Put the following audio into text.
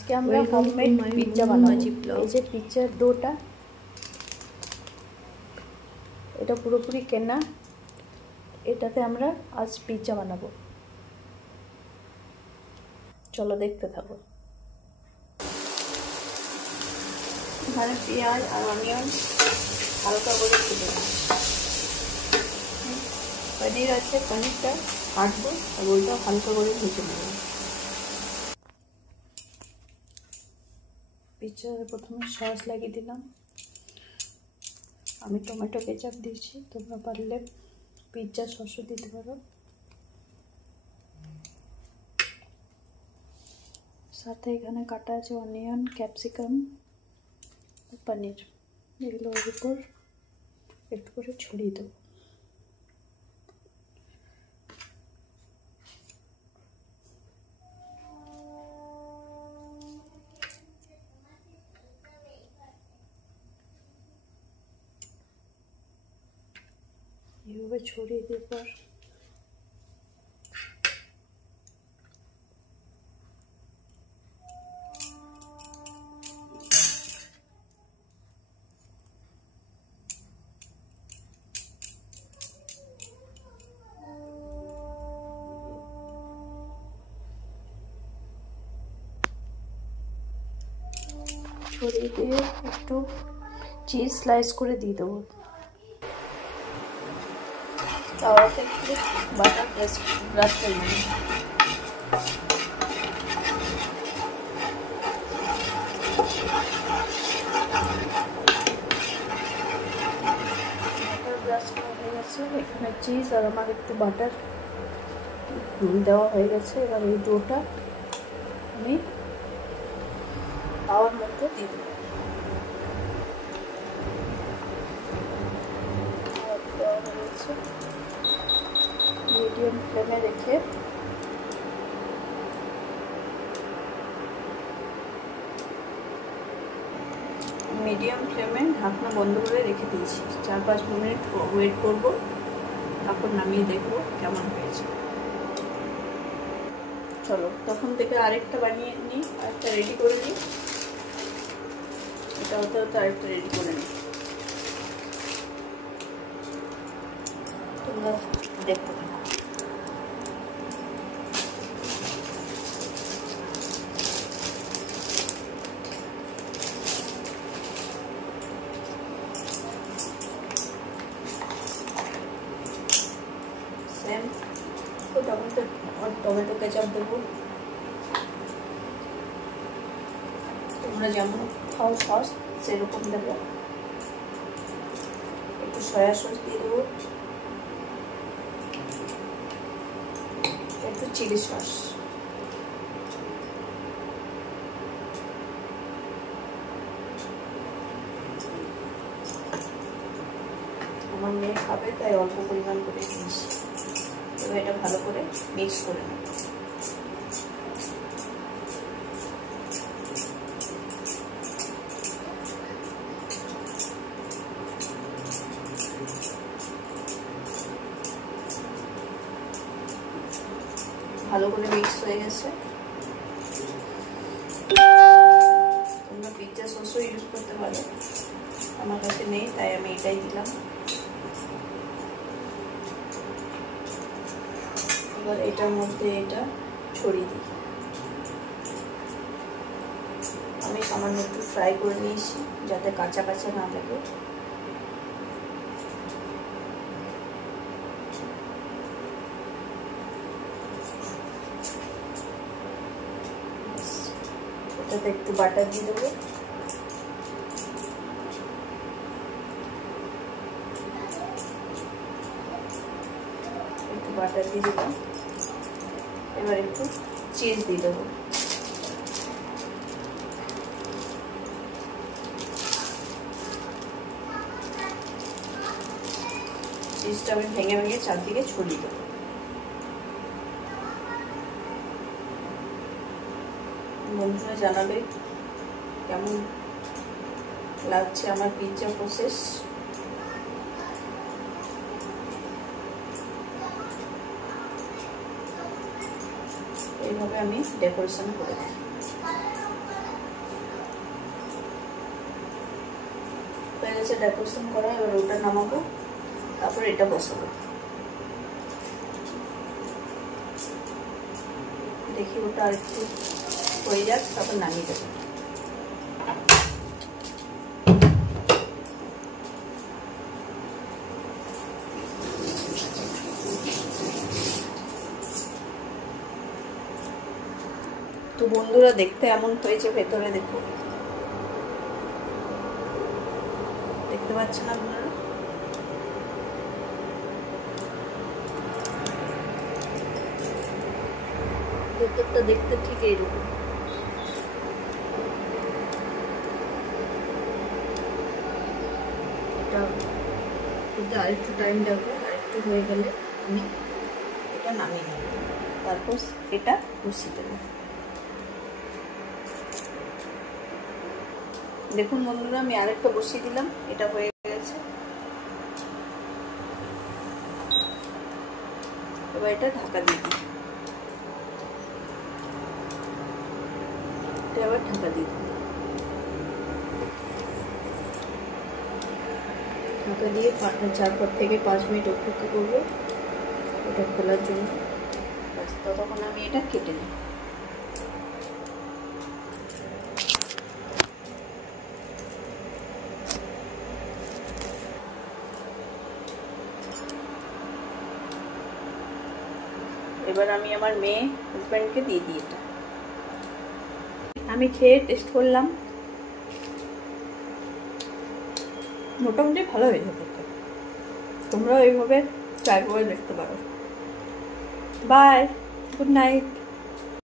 আজকে আমরা homemade pizza বানাবো। এই যে পিৎজার ডোটা, এটা পুরোপুরি কেনা, এটাতে আমরা আজ পিৎজা বানাবো। চলো দেখতে থাকো। এখানে পেঁয়াজ আর অনিয়ন হালকা করে কেটে নেব। পনির আছে, পনিরটা কাটবো আর ওইটাও হালকা করে ভেজে নেব। পিৎজাতে প্রথমে সস লাগিয়ে দিলাম। আমি টমেটো কেচাপ দিয়েছি, তোমরা পারলে পিৎজা সসও দিতে পারো। সাথে এখানে কাটা আছে অনিয়ন, ক্যাপসিকাম, পনির। এগুলো ওর উপর একটু করে ছড়িয়ে দেবো। এইভাবে ছড়িয়ে দিয়ে পর ছড়িয়ে দিয়ে একটু চিজ স্লাইস করে দিয়ে দেবো। তাওয়াতে একটু বাটার ব্রাশ করে নেব। বাটার ব্রাশ করা হয়ে গেছে। এখানে চিজ আর আমার একটু বাটার দেওয়া হয়ে গেছে। এবার এই ডোটা আমি তাওয়ার মধ্যে দিয়ে দেবো। মিডিয়াম ফ্লেমে রেখে ঢাকনা বন্ধ করে রেখে দিয়েছি। 4-5 মিনিট ওয়েট করব, তারপর নামিয়ে দেখবো কেমন হয়েছে। চলো তখন থেকে আরেকটা বানিয়ে নিই, আরেকটা রেডি করে নিই। এটা হতে হতে আরেকটা রেডি করে নিই। তোমরা দেখতে থাকো। সেম টমেটো কেচাপ দেবো। তোমরা যেমন খাও সস সেরকম দেবো। একটু সয়া সস দিয়ে দেবো, একটু চিলি সস। আমার মেয়ে খাবে তাই অল্প পরিমাণ করে দিয়েছি। এবার এটা ভালো করে মিক্স করে নেব। ভালো করে মিক্স হয়ে গেছে। তোমরা পিৎজা সসও ইউজ করতে পারো, আমার কাছে নেই তাই আমি এটাই দিলাম। এবার এটার মধ্যে এটা ছড়িয়ে দিই। আমি সামান্য একটু ফ্রাই করে নিয়েছি যাতে কাঁচা কাঁচা না লাগে। এটাতে একটু বাটার দিয়ে দেবো। একটু বাটার দিয়ে দিলাম। এবার একটু চিজ দিয়ে দেবো। চিজটা আমি ভেঙে ভেঙে চারদিকে ছড়িয়ে দেবো। বন্ধুরা জানাবে কেমন লাগছে আমার পিৎজা প্রসেস। এইভাবে আমি ডেকোরেশন করে দিই। গেছে ডেকোরেশন করা, এবার ওটা নামাবো, তারপর এটা বসাবো। দেখি ওটা আর একটু হয়ে যাক, তারপর নামিয়ে দেবো। তো বন্ধুরা দেখতে এমন হয়েছে, ভেতরে দেখো, দেখতে পাচ্ছেন আপনারা? ভেতরটা দেখতে ঠিক এইরকম। এটা আরেকটু টাইম লাগবে, আরেকটু হয়ে গেলে আমি এটা নামিয়ে নেব, তারপর এটা বসিয়ে দেবো। দেখুন বন্ধুরা, আমি আরেকটা বসিয়ে দিলাম, এটা হয়ে গেছে। এবার এটা ঢাকা দিয়ে দিই, আবার ঢাকা দিয়ে দিই। ঢাকা দিয়ে 4 থেকে 5 মিনিট অপেক্ষা করবো এটা খোলার জন্য। ততক্ষণ আমি এটা কেটে নিই। এবার আমি আমার মেয়ে হাজব্যান্ডকে দিয়ে দিই এটা। আমি খেয়ে টেস্ট করলাম, মোটামুটি ভালো হয়েছে। তোমরাও এইভাবে ট্রাই করে দেখতে পারো। Bye, good night.